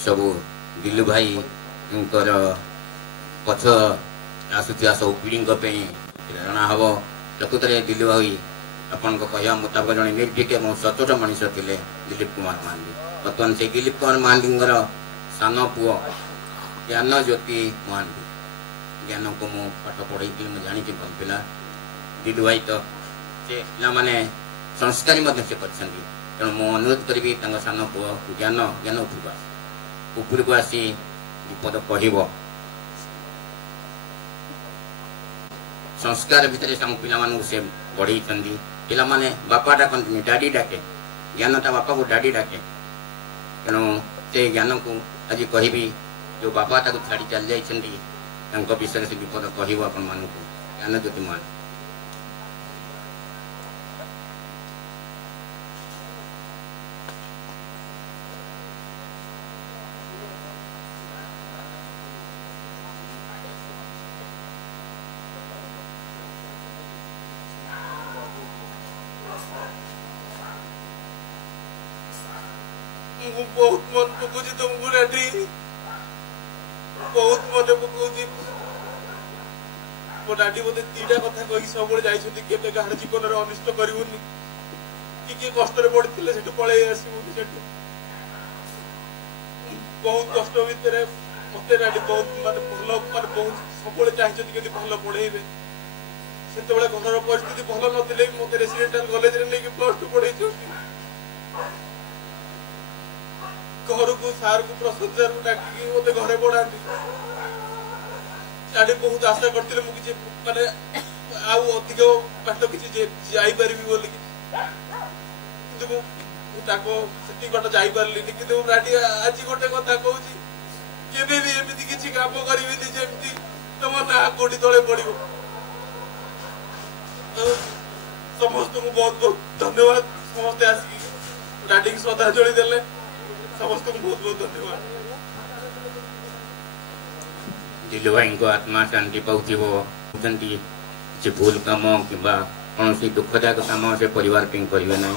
सब दिलु भाई पछ आसुवा सब पीढ़ी प्रेरणा हम प्रकृत में दिलु भाई आपण कहवा मुताबक जड़े निर्भीक और सचोट मनीष थे दिलीप कुमार महांती। बर्तमान से दिलीप कुमार महांती सान पुओ ज्ञान ज्योति महांती ज्ञान को मु पाठ पढ़े मुझे जानी भल पिला दिलु भाई तो से पे संस्कारी से तेणु मु अनुरोध करी सान पुओ ज्ञान ज्ञान उपरको आसी विपद कह संस्कार भितर पिला से बढ़ई पिला माने बापा डाकती डाडी डाके ज्ञान ता बापा को डाडी डाके तेणु से ज्ञान को आज कहबी जो बापा ताको छाड़ी चल जाइछन्ती विषय से विपद कहब आपण मानक ज्ञान ज्योति मान बहुत मन पकोजी तुमको डाडी बहुत मन पकोजी मो डाडी मते तीटा कथा कहि सब जाइछथि केते गाहर जीवन रे अनिष्ट करिवनी कि कष्ट रे पड़थिले सेटु पळे आसीबो सेटु बहुत कष्ट भितरे मते डाडी बहुत माने भलो माने बहुत सब चाहिछथि केते भलो पढेइबे सेते बेले घरर परिस्थिति भलो नथिले मते रेसिडेंशियल कॉलेज रे लेके प्लस 2 पढेइछु घर को सार को प्रशंसर डाकी मत घरे पढ़ाती डाडी बहुत आशा करते मुझे माने आउ अधिक बाट किसी जापर बोलिकी बाट जापारे कि डाडी आज गोटे कथा कहूँ केवे भी एमती किसी काम करी जमी तुम ना कोटी तले पड़ समस्त को बहुत बहुत धन्यवाद समस्ते आसिक डाडी की श्रद्धांजलि देले समस्त को बहुत बहुत धन्यवाद। दिलु भाई को आत्मा शांति पाऊथि भूल कम कि कौन दुखदायक कम से परिवार करेंगे ना